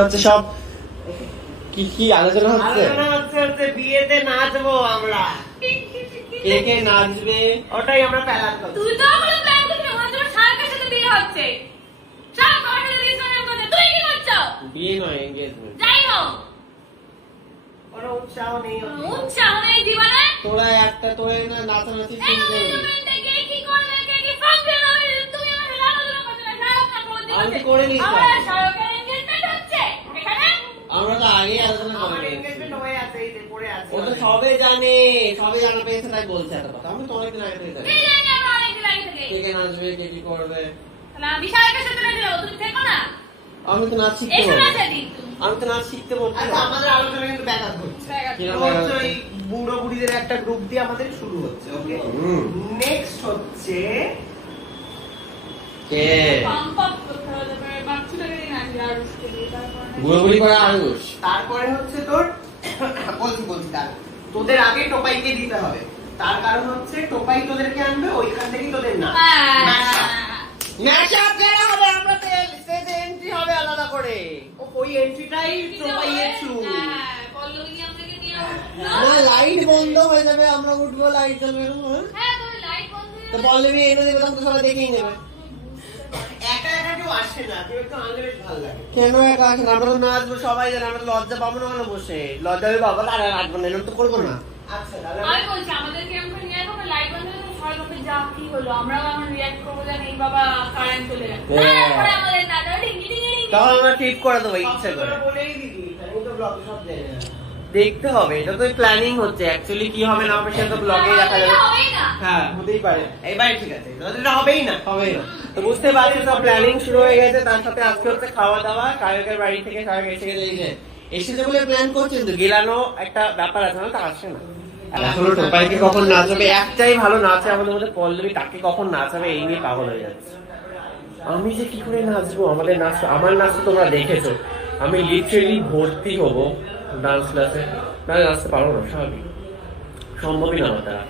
হচ্ছে সব কি কি আলোচনা হচ্ছে? হচ্ছে বিয়েতে নাচবো আমরা। কে কে নাচবে ওটাই আমরা প্ল্যান করছি। তুই তো আমাদের প্ল্যান করছিস, আমাদের শারকের সাথে বিয়ে হচ্ছে। শারক আমাদের রিলেশনের মধ্যে তুই কি করছো? বিয়ে নয়, এনগেজমেন্ট। যাই হোক, কোনো উৎসাহ নেই। উৎসাহ নেই জীবনে। তোরা একটা তোরে না নাচানাচি এই শুনতে মোমেন্টে কে কি করবে, কে কি ফাংশন হবে, তুমি আমাকে আলোচনা করছো না। শারক না করে দিচ্ছে। আমি করে নিয়েছি। আমার শারকের এনগেজমেন্ট হচ্ছে এখানে। আমরা তো আগে আলোচনা আমার করে এনগেজমেন্ট হয়ে আছে, এই যে পড়ে আছে। ও তো সবে জানে পেয়েছে তাই বলছে এত কথা। আমি তো অনেকদিন আগে থেকে জানি এই জানি আমরা অনেকদিন আগে থেকে। কে কে নাচবে, কে কি করবে। না বিশালের সাথে না যাও, তুমি থেকো না। আমি তো নাচ শিখতে এসো না পারবো। সেদিন। আমি তো নাচ শিখতে পারবো। আচ্ছা, আমাদের আলোচনা কিন্তু ব্যাঘাত ঘটছে। কিরকম তো হচ্ছে ব্যাঘাত? ওই বুড়ো বুড়িদের একটা গ্রুপ দিয়ে আমাদের শুরু হচ্ছে। ওকে, নেক্সট হচ্ছে কে পাম্প আপ করতে হবে, বাচ্চাটাকে নিয়ে আসবে আর উঠতে দিয়ে তারপর ঘুরঘুরি করে আয়ুষ। তারপরে হচ্ছে তোর বলছি দাঁড়া, তোদের আগে টোপাইকে দিতে হবে। তার কারণ হচ্ছে টোপাই তোদেরকে আনবে, ওইখান থেকেই তোদের না ম্যাশআপ করা হবে, আমরা স্টেজে এন্ট্রি হবে আলাদা করে। ওই এন্ট্রিটাই টোপাইয়ের থ্রু। পল্লবী আমাদেরকে নিয়ে না লাইট বন্ধ হয়ে যাবে, আমরা উঠবো লাইট জ্বলবে। হ্যাঁ তুমি লাইট বন্ধ তো পল্লবী এনে দেবে, তখন তো সবাই দেখেই নেবে। একা একা কেউ আসে না, কেউ একটু আনলে বেশ ভালো লাগে। কেন একা আসেন? আমরা তো নাচবো সবাই জানে, আমরা তো লজ্জা পাবো না কেন বসে? লজ্জা হবে বাবা, তারা নাচবো না, এরকম তো করবো না। আচ্ছা তাহলে আমি বলছি আমাদেরকে আমরা নিয়ে আসবো, লাইট বন্ধ করে সবাই বলবে যা কি হলো, আমরাও এখন রিঅ্যাক্ট করবো জানি বাবা কারেন্ট চলে গেছে। তারপরে আমাদের না যাবে ডিং ডিং ডিং। তখন আমরা ঠিক করে দেবো ইচ্ছে করে। বলেই দিবি, আমি তো ব্লগে সব জানি না। দেখতে হবে, এটা তো প্ল্যানিং হচ্ছে। অ্যাকচুয়ালি কি হবে না হবে সেটা তো ব্লগে দেখা যাবে। হবেই না। হ্যাঁ হতেই পারে, এবারে ঠিক আছে, এটা হবেই না। হবেই না। তো বুঝতে পারছি সব প্ল্যানিং শুরু হয়ে গেছে। তার সাথে আজকে হচ্ছে খাওয়া দাওয়া। কায়কের বাড়ি থেকে কায়ক এসে গেলে এসেছে বলে প্ল্যান করছে, কিন্তু গেলানো একটা ব্যাপার আছে না, তা আসে না। এখনো টোপাইকে কখন নাচাবে, একটাই ভালো নাচে আমাদের মধ্যে পল্লবী, তাকে কখন নাচাবে এই নিয়ে পাগল হয়ে যাচ্ছে। আমি যে কি করে নাচবো, আমাদের নাচ, আমার নাচ তো তোমরা দেখেছো। আমি লিটারেলি ভর্তি হবো ডান্স ক্লাসে, না নাচতে পারবো না, স্বাভাবিক, সম্ভবই না আমার দ্বারা।